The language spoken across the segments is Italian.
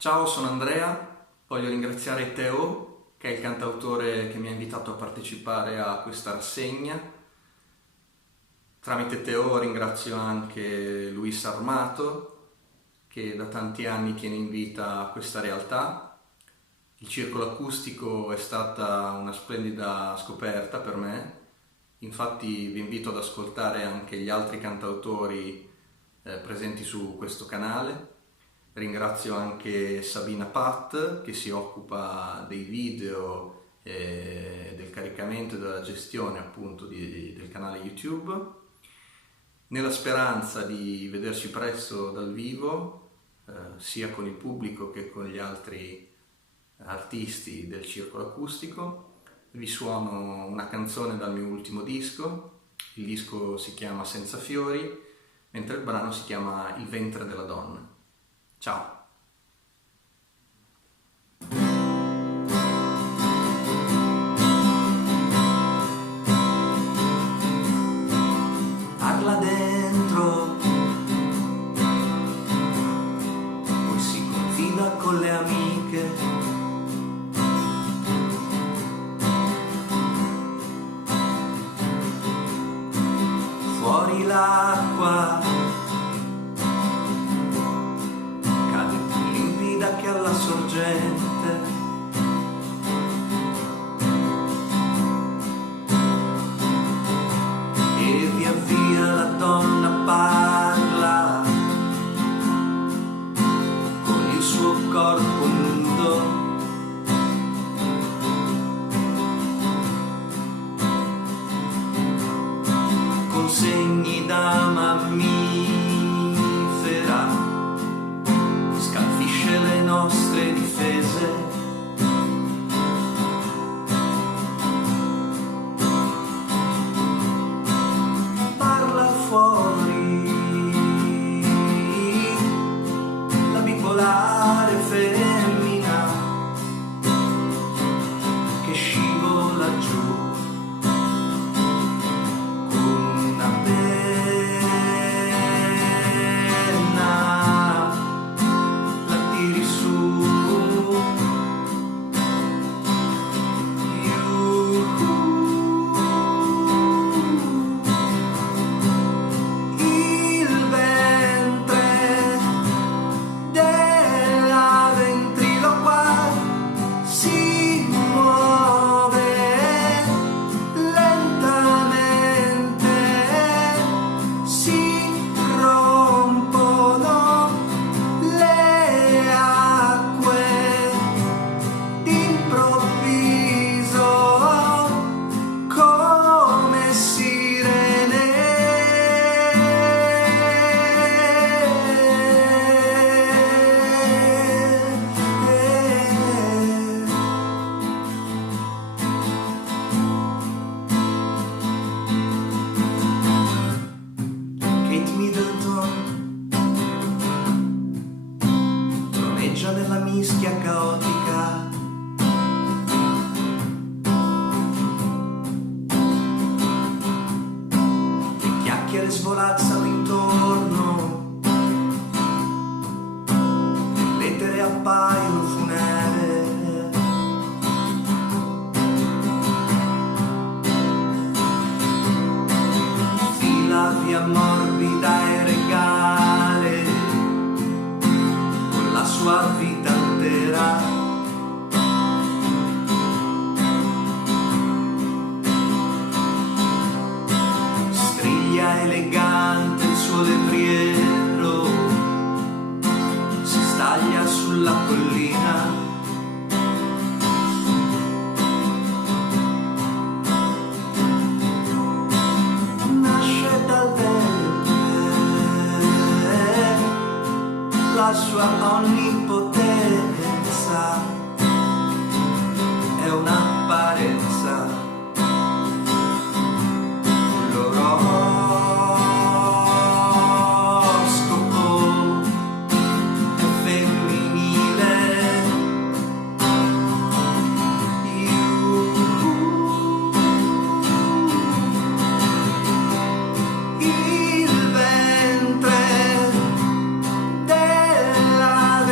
Ciao, sono Andrea, voglio ringraziare Teo, che è il cantautore che mi ha invitato a partecipare a questa rassegna. Tramite Teo ringrazio anche Luis Armato, che da tanti anni tiene in vita questa realtà. Il circolo acustico è stata una splendida scoperta per me, infatti vi invito ad ascoltare anche gli altri cantautori presenti su questo canale. Ringrazio anche Sabina Pat che si occupa dei video e del caricamento e della gestione appunto del canale YouTube. Nella speranza di vederci presto dal vivo, sia con il pubblico che con gli altri artisti del circolo acustico, vi suono una canzone dal mio ultimo disco. Il disco si chiama Senza fiori, mentre il brano si chiama Il ventre della donna. Ciao! Parla dentro, poi si confida con le amiche. Fuori l'acqua cade più limpida che alla sorgente. E via via la donna parla con il suo corpo nudo. Con segni da mammifera scalfisce le nostre difese. Parla fuori la bipolare femmina che scivola giù con una penna, la tiri su. Il ventre della ventriloquia si muove lentamente, si rompono le acque d'improvviso come sirene. Kate Middleton troneggia nella mischia caotica. Le chiacchiere svolazzano intorno, le lettere appaiono funere. Fila via morbida e regale con la sua vita intera. Striglia elegante il suo lebriero, si staglia sulla collina. Nasce dal ventre la sua onnipotenza, è un'apparenza. L'oroscopo è femminile. Il ventre della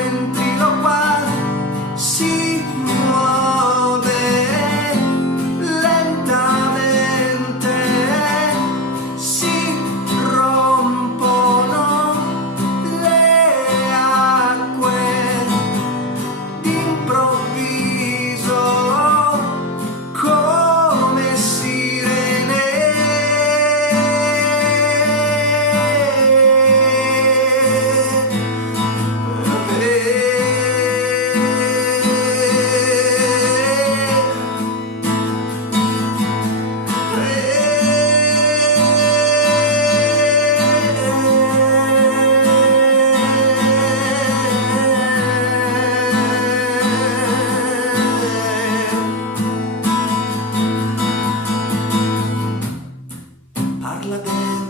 parla dentro